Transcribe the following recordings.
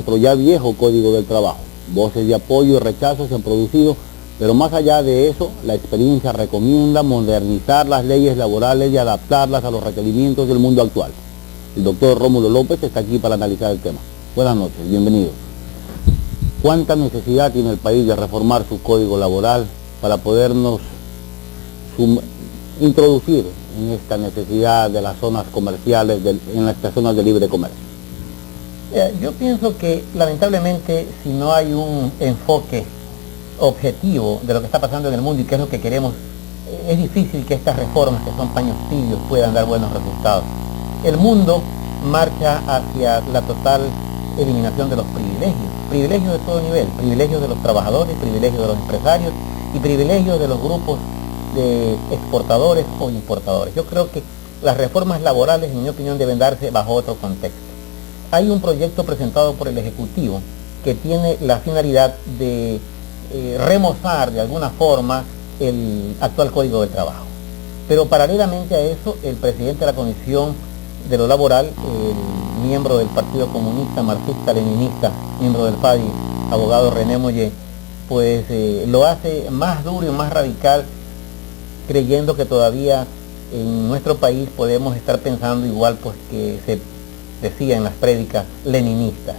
nuestro ya viejo Código del Trabajo. Voces de apoyo y rechazo se han producido, pero más allá de eso, la experiencia recomienda modernizar las leyes laborales y adaptarlas a los requerimientos del mundo actual. El doctor Rómulo López está aquí para analizar el tema. Buenas noches, bienvenido. ¿Cuánta necesidad tiene el país de reformar su código laboral para podernos introducir en esta necesidad de las zonas comerciales, en estas zonas de libre comercio? Yo pienso que lamentablemente si no hay un enfoque objetivo de lo que está pasando en el mundo y qué es lo que queremos, es difícil que estas reformas que son paños tibios puedan dar buenos resultados. El mundo marcha hacia la total eliminación de los privilegios de todo nivel, privilegios de los trabajadores, privilegios de los empresarios y privilegios de los grupos de exportadores o importadores. Yo creo que las reformas laborales, en mi opinión, deben darse bajo otro contexto. Hay un proyecto presentado por el Ejecutivo que tiene la finalidad de remozar de alguna forma el actual Código del Trabajo. Pero paralelamente a eso, el presidente de la Comisión de lo Laboral, el miembro del Partido Comunista, marxista-leninista, miembro del PADI, abogado René Mollé, pues lo hace más duro y más radical, creyendo que todavía en nuestro país podemos estar pensando igual pues que se decía en las prédicas leninistas.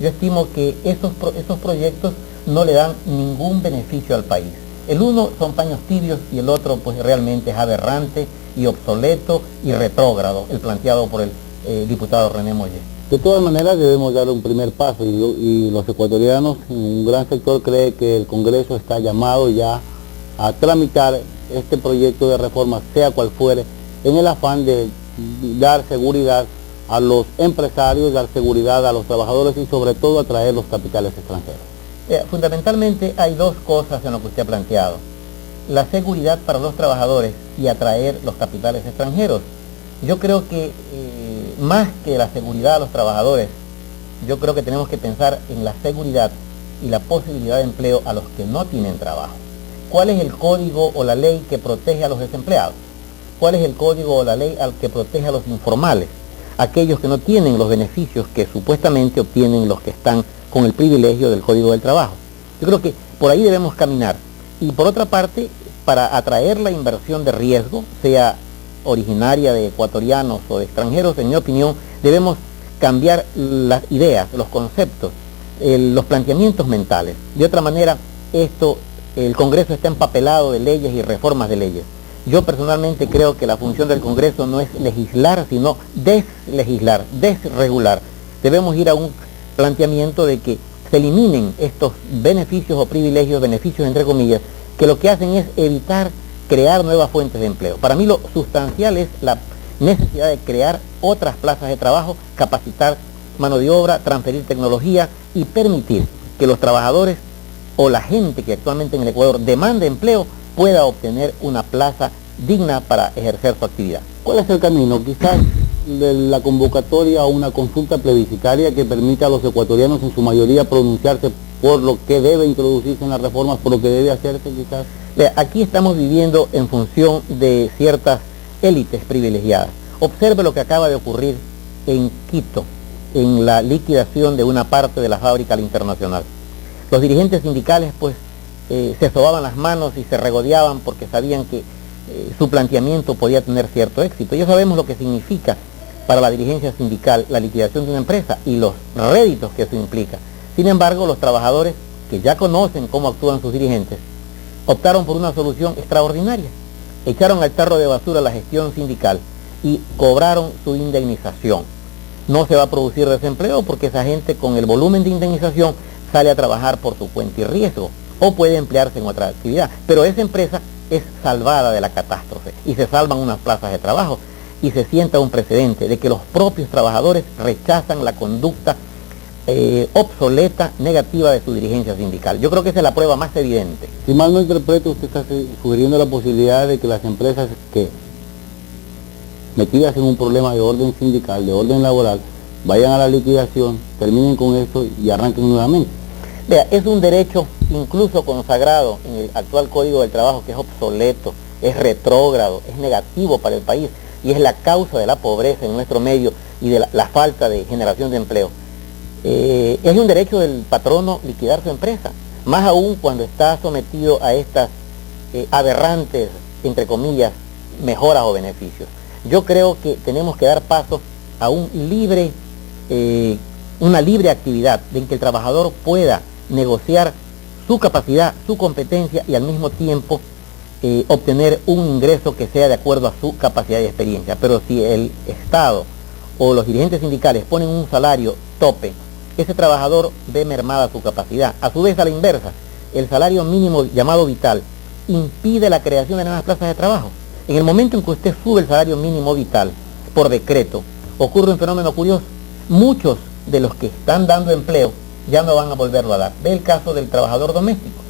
Yo estimo que esos proyectos no le dan ningún beneficio al país. El uno son paños tibios y el otro pues realmente es aberrante y obsoleto y retrógrado, el planteado por el diputado René Mollé. De todas maneras debemos dar un primer paso y los ecuatorianos, un gran sector cree que el Congreso está llamado ya a tramitar este proyecto de reforma, sea cual fuere, en el afán de dar seguridad a los empresarios, dar seguridad a los trabajadores y sobre todo atraer los capitales extranjeros. Fundamentalmente hay dos cosas en lo que usted ha planteado: la seguridad para los trabajadores y atraer los capitales extranjeros. Yo creo que más que la seguridad a los trabajadores, yo creo que tenemos que pensar en la seguridad y la posibilidad de empleo a los que no tienen trabajo. ¿Cuál es el código o la ley que protege a los desempleados? ¿Cuál es el código o la ley al que protege a los informales? Aquellos que no tienen los beneficios que supuestamente obtienen los que están con el privilegio del Código del Trabajo. Yo creo que por ahí debemos caminar. Y por otra parte, para atraer la inversión de riesgo, sea originaria de ecuatorianos o de extranjeros, en mi opinión, debemos cambiar las ideas, los conceptos, los planteamientos mentales. De otra manera, el Congreso está empapelado de leyes y reformas de leyes. Yo personalmente creo que la función del Congreso no es legislar, sino deslegislar, desregular. Debemos ir a un planteamiento de que se eliminen estos beneficios o privilegios, beneficios entre comillas, que lo que hacen es evitar crear nuevas fuentes de empleo. Para mí lo sustancial es la necesidad de crear otras plazas de trabajo, capacitar mano de obra, transferir tecnología y permitir que los trabajadores o la gente que actualmente en el Ecuador demanda empleo pueda obtener una plaza digna para ejercer su actividad. ¿Cuál es el camino? Quizás de la convocatoria a una consulta plebiscitaria que permita a los ecuatorianos en su mayoría pronunciarse por lo que debe introducirse en las reformas, por lo que debe hacerse quizás. Aquí estamos viviendo en función de ciertas élites privilegiadas. Observe lo que acaba de ocurrir en Quito, en la liquidación de una parte de la fábrica Al Internacional. Los dirigentes sindicales pues se sobaban las manos y se regodeaban porque sabían que su planteamiento podía tener cierto éxito. Ya sabemos lo que significa para la dirigencia sindical la liquidación de una empresa y los réditos que eso implica. Sin embargo, los trabajadores, que ya conocen cómo actúan sus dirigentes, optaron por una solución extraordinaria. Echaron al tarro de basura la gestión sindical y cobraron su indemnización. No se va a producir desempleo porque esa gente con el volumen de indemnización sale a trabajar por su cuenta y riesgo o puede emplearse en otra actividad, pero esa empresa es salvada de la catástrofe y se salvan unas plazas de trabajo y se sienta un precedente de que los propios trabajadores rechazan la conducta obsoleta, negativa de su dirigencia sindical. Yo creo que esa es la prueba más evidente. Si mal no interpreto, usted está sugiriendo la posibilidad de que las empresas que metidas en un problema de orden sindical, de orden laboral, vayan a la liquidación, terminen con esto y arranquen nuevamente. Vea, es un derecho incluso consagrado en el actual Código del Trabajo que es obsoleto, es retrógrado, es negativo para el país y es la causa de la pobreza en nuestro medio y de la falta de generación de empleo. Es un derecho del patrono liquidar su empresa, más aún cuando está sometido a estas aberrantes, entre comillas, mejoras o beneficios. Yo creo que tenemos que dar paso a una libre actividad, en que el trabajador pueda negociar su capacidad, su competencia y al mismo tiempo obtener un ingreso que sea de acuerdo a su capacidad y experiencia. Pero si el Estado o los dirigentes sindicales ponen un salario tope, ese trabajador ve mermada su capacidad. A su vez, a la inversa, el salario mínimo llamado vital impide la creación de nuevas plazas de trabajo. En el momento en que usted sube el salario mínimo vital por decreto, ocurre un fenómeno curioso. Muchos de los que están dando empleo ya no van a volverlo a dar. Ve el caso del trabajador doméstico.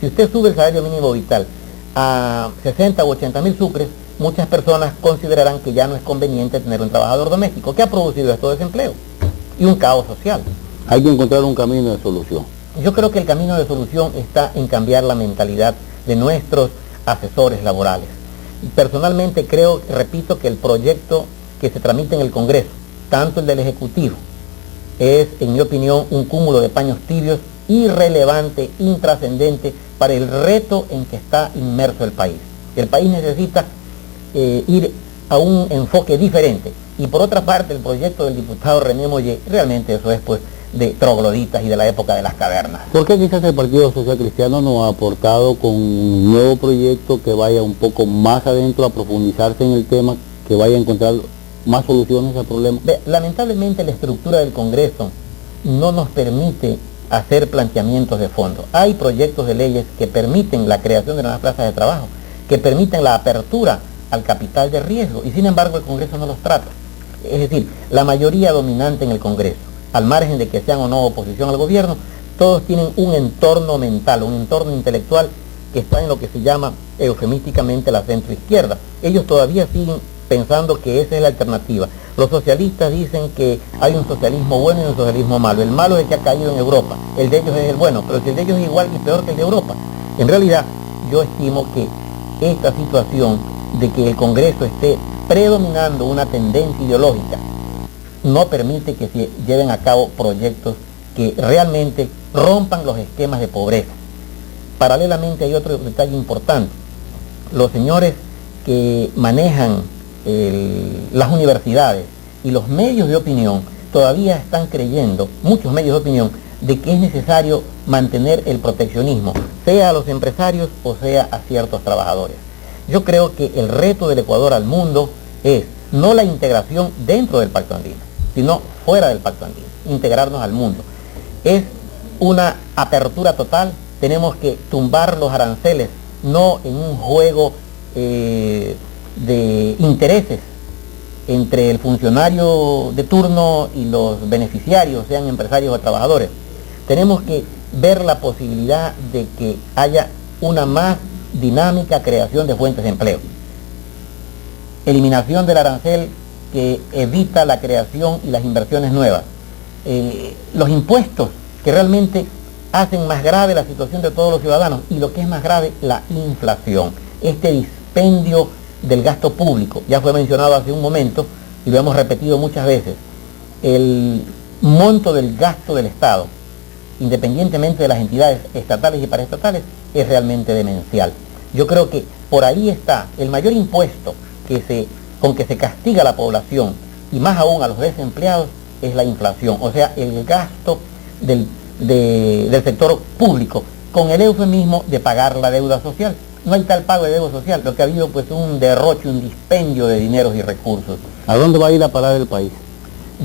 Si usted sube el salario mínimo vital a 60 u 80 mil sucres, muchas personas considerarán que ya no es conveniente tener un trabajador doméstico. ¿Qué ha producido esto? Desempleo y un caos social. Hay que encontrar un camino de solución. Yo creo que el camino de solución está en cambiar la mentalidad de nuestros asesores laborales. Personalmente creo, repito, que el proyecto que se tramita en el Congreso, tanto el del Ejecutivo, es, en mi opinión, un cúmulo de paños tibios, irrelevante, intrascendente para el reto en que está inmerso el país. El país necesita ir a un enfoque diferente. Y por otra parte, el proyecto del diputado René Mollé, realmente eso es pues de trogloditas y de la época de las cavernas. ¿Por qué quizás el Partido Social Cristiano no ha aportado con un nuevo proyecto que vaya un poco más adentro a profundizarse en el tema, que vaya a encontrar más soluciones al problema? Lamentablemente la estructura del Congreso no nos permite hacer planteamientos de fondo. Hay proyectos de leyes que permiten la creación de nuevas plazas de trabajo, que permiten la apertura al capital de riesgo, y sin embargo el Congreso no los trata. Es decir, la mayoría dominante en el Congreso, al margen de que sean o no oposición al gobierno, todos tienen un entorno mental, un entorno intelectual que está en lo que se llama eufemísticamente la centroizquierda. Ellos todavía siguen pensando que esa es la alternativa. Los socialistas dicen que hay un socialismo bueno y un socialismo malo. El malo es el que ha caído en Europa, el de ellos es el bueno, pero si el de ellos es igual y peor que el de Europa. En realidad, yo estimo que esta situación de que el Congreso esté predominando una tendencia ideológica no permite que se lleven a cabo proyectos que realmente rompan los esquemas de pobreza. Paralelamente hay otro detalle importante. Los señores que manejan las universidades y los medios de opinión todavía están creyendo, muchos medios de opinión, de que es necesario mantener el proteccionismo, sea a los empresarios o sea a ciertos trabajadores. Yo creo que el reto del Ecuador al mundo es no la integración dentro del Pacto Andino, sino fuera del Pacto Andino, integrarnos al mundo. Es una apertura total, tenemos que tumbar los aranceles, no en un juego de intereses entre el funcionario de turno y los beneficiarios, sean empresarios o trabajadores. Tenemos que ver la posibilidad de que haya una más dinámica creación de fuentes de empleo. Eliminación del arancel que evita la creación y las inversiones nuevas. Los impuestos que realmente hacen más grave la situación de todos los ciudadanos, y lo que es más grave, la inflación. Este dispendio del gasto público, ya fue mencionado hace un momento y lo hemos repetido muchas veces. El monto del gasto del Estado, independientemente de las entidades estatales y paraestatales, es realmente demencial. Yo creo que por ahí está el mayor impuesto con que se castiga a la población, y más aún a los desempleados, es la inflación, o sea, el gasto del sector público, con el eufemismo de pagar la deuda social. No hay tal pago de deuda social, lo que ha habido pues un derroche, un dispendio de dineros y recursos. ¿A dónde va a ir a parar el país?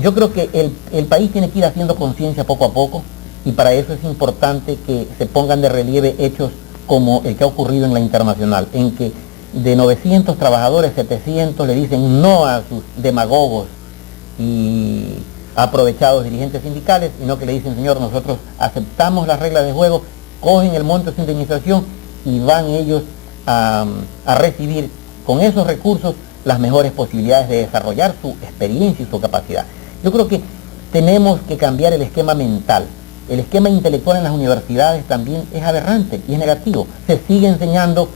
Yo creo que el país tiene que ir haciendo conciencia poco a poco, y para eso es importante que se pongan de relieve hechos como el que ha ocurrido en la internacional, en que de 900 trabajadores, 700 le dicen no a sus demagogos y aprovechados dirigentes sindicales, sino que le dicen, señor, nosotros aceptamos las reglas de juego, cogen el monto de su indemnización y van ellos a recibir con esos recursos las mejores posibilidades de desarrollar su experiencia y su capacidad. Yo creo que tenemos que cambiar el esquema mental. El esquema intelectual en las universidades también es aberrante y es negativo. Se sigue enseñando,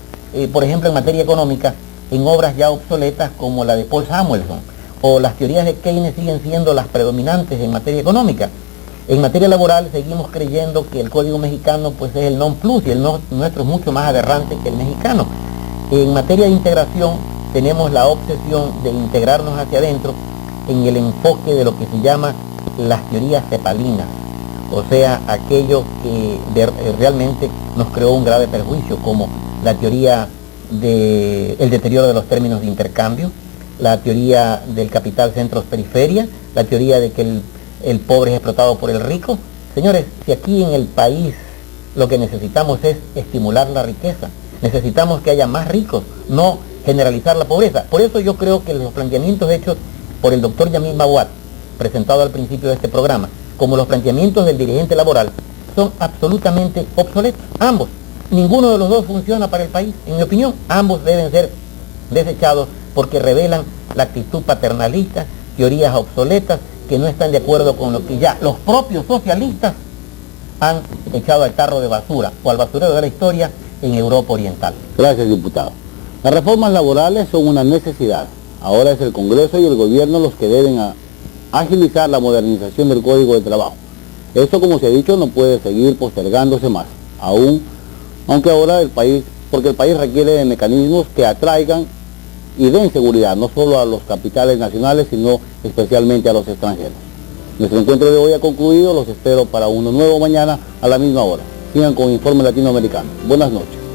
por ejemplo, en materia económica, en obras ya obsoletas como la de Paul Samuelson, o las teorías de Keynes siguen siendo las predominantes en materia económica. En materia laboral seguimos creyendo que el Código Mexicano pues es el non plus y el nuestro es mucho más aberrante que el mexicano. En materia de integración tenemos la obsesión de integrarnos hacia adentro en el enfoque de lo que se llama las teorías cepalinas, o sea, aquello que realmente nos creó un grave perjuicio, como la teoría del deterioro de los términos de intercambio, la teoría del capital centros-periferia, la teoría de que el pobre es explotado por el rico. Señores, si aquí en el país lo que necesitamos es estimular la riqueza, necesitamos que haya más ricos, no generalizar la pobreza. Por eso yo creo que los planteamientos hechos por el doctor Yamil Mahuad, presentado al principio de este programa, como los planteamientos del dirigente laboral, son absolutamente obsoletos, ambos. Ninguno de los dos funciona para el país, en mi opinión. Ambos deben ser desechados porque revelan la actitud paternalista, teorías obsoletas que no están de acuerdo con lo que ya los propios socialistas han echado al tarro de basura o al basurero de la historia en Europa Oriental. Gracias, diputado. Las reformas laborales son una necesidad. Ahora es el Congreso y el Gobierno los que deben agilizar la modernización del Código de Trabajo. Esto, como se ha dicho, no puede seguir postergándose más, aunque ahora porque el país requiere de mecanismos que atraigan y den seguridad, no solo a los capitales nacionales, sino especialmente a los extranjeros. Nuestro encuentro de hoy ha concluido, los espero para uno nuevo mañana a la misma hora. Sigan con Informe Latinoamericano. Buenas noches.